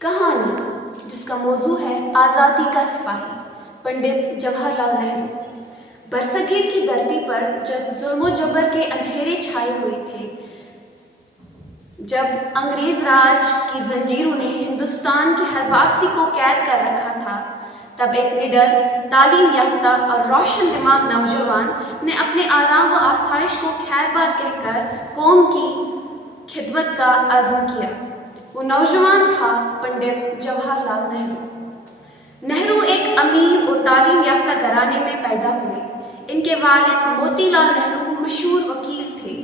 کہانی جس کا موضوع ہے آزادی کا سپاہی پنڈت جواہر لال نہرو۔ برصغیر کی دھرتی پر جب ظلم و جبر کے اندھیرے چھائے ہوئے تھے، جب انگریز راج کی زنجیروں نے ہندوستان کے ہر باسی کو قید کر رکھا تھا، تب ایک نڈر، تعلیم یافتہ اور روشن دماغ نوجوان نے اپنے آرام و آسائش کو خیر باد کہہ کر قوم کی خدمت کا عزم کیا۔ وہ نوجوان تھا پنڈت جواہر لال نہرو۔ نہرو ایک امیر اور تعلیم یافتہ گھرانے میں پیدا ہوئے۔ ان کے والد موتی لال نہرو مشہور وکیل تھے۔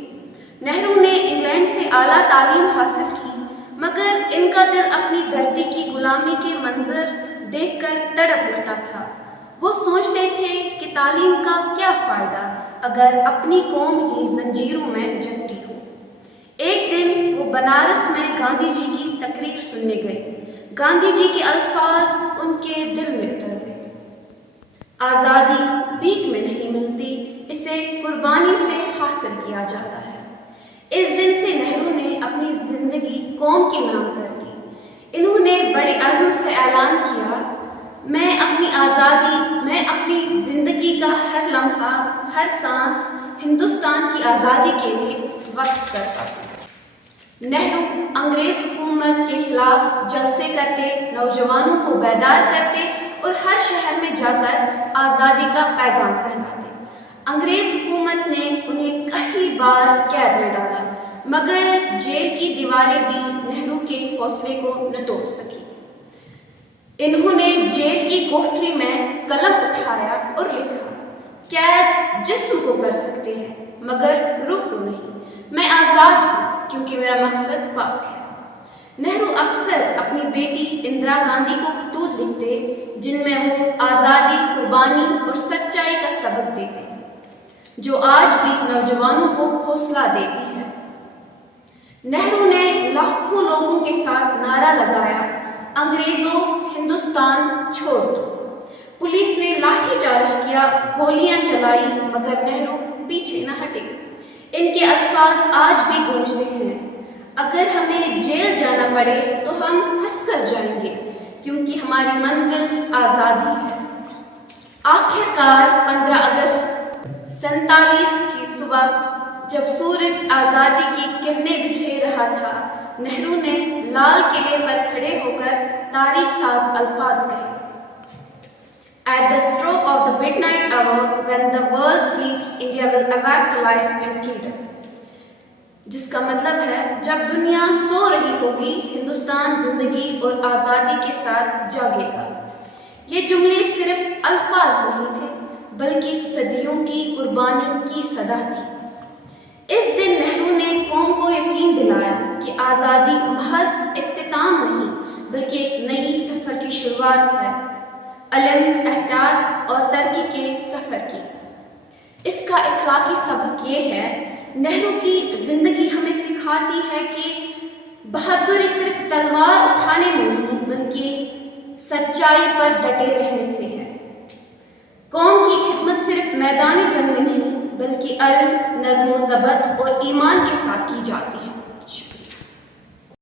نہرو نے انگلینڈ سے اعلیٰ تعلیم حاصل کی، مگر ان کا دل اپنی دھرتی کی غلامی کے منظر دیکھ کر تڑپ اٹھتا تھا۔ وہ سوچتے تھے کہ تعلیم کا کیا فائدہ اگر اپنی قوم ہی زنجیروں میں جکڑی ہو۔ ایک دن وہ بنارس میں گاندھی جی کی تقریر سننے گئے۔ گاندھی جی کے الفاظ ان کے دل میں اتر گئے۔ آزادی بھیک میں نہیں ملتی، اسے قربانی سے حاصل کیا جاتا ہے۔ اس دن سے نہرو نے اپنی زندگی قوم کے نام کر دی۔ انہوں نے بڑے عزم سے اعلان کیا، میں اپنی آزادی، میں اپنی زندگی کا ہر لمحہ، ہر سانس ہندوستان کی آزادی کے لیے وقف کرتا ہوں۔ نہرو انگریز حکومت کے خلاف جلسے کرتے، نوجوانوں کو بیدار کرتے اور ہر شہر میں جا کر آزادی کا پیغام پھیلاتے۔ انگریز حکومت نے انہیں کئی بار قید میں ڈالا، مگر جیل کی دیواریں بھی نہرو کے حوصلے کو نہ توڑ سکی۔ انہوں نے جیل کی کوٹری میں قلم اٹھایا اور لکھا، قید جسم کو کر سکتے ہیں مگر روح کو نہیں۔ میں آزاد ہوں کیونکہ میرا مقصد پاک ہے۔ نہرو اکثر اپنی بیٹی اندرا گاندھی کو خطوط لکھتے، جن میں وہ آزادی، قربانی اور سچائی کا سبق دیتے، جو آج بھی نوجوانوں کو حوصلہ دیتی ہے۔ نہرو نے لاکھوں لوگوں کے ساتھ نعرہ لگایا، انگریزوں ہندوستان چھوڑ دو۔ پولیس نے لاٹھی چارج کیا، گولیاں چلائی، مگر نہرو پیچھے نہ ہٹے۔ ان کے الفاظ آج بھی گونجتے ہیں، اگر ہمیں جیل جانا پڑے تو ہم ہنس کر جائیں گے، کیونکہ ہماری منزل آزادی ہے۔ آخر کار 15 اگست 47 کی صبح، جب سورج آزادی کی کرنیں بکھیر رہا تھا، نہرو نے لال قلعے پر کھڑے ہو کر تاریخ ساز الفاظ کہے، At the stroke of the midnight hour, when the world sleeps, India will awake to life and freedom. جس کا مطلب ہے، جب دنیا سو رہی ہوگی، ہندوستان زندگی اور آزادی کے ساتھ جاگے گا۔ یہ جملے صرف الفاظ نہیں تھے، بلکہ صدیوں کی قربانی کی صدا تھی۔ اس دن نہرو نے قوم کو یقین دلایا کہ آزادی محض اختتام نہیں، بلکہ ایک نئی سفر کی شروعات ہے، علم، احتیاط اور ترقی کے سفر کی۔ اس کا اخلاقی سبق یہ ہے، نہرو کی زندگی ہمیں سکھاتی ہے کہ بہادری صرف تلوار اٹھانے میں نہیں، بلکہ سچائی پر ڈٹے رہنے سے ہے۔ قوم کی خدمت صرف میدان جنگ میں نہیں، بلکہ علم، نظم و ضبط اور ایمان کے ساتھ کی جاتی ہے۔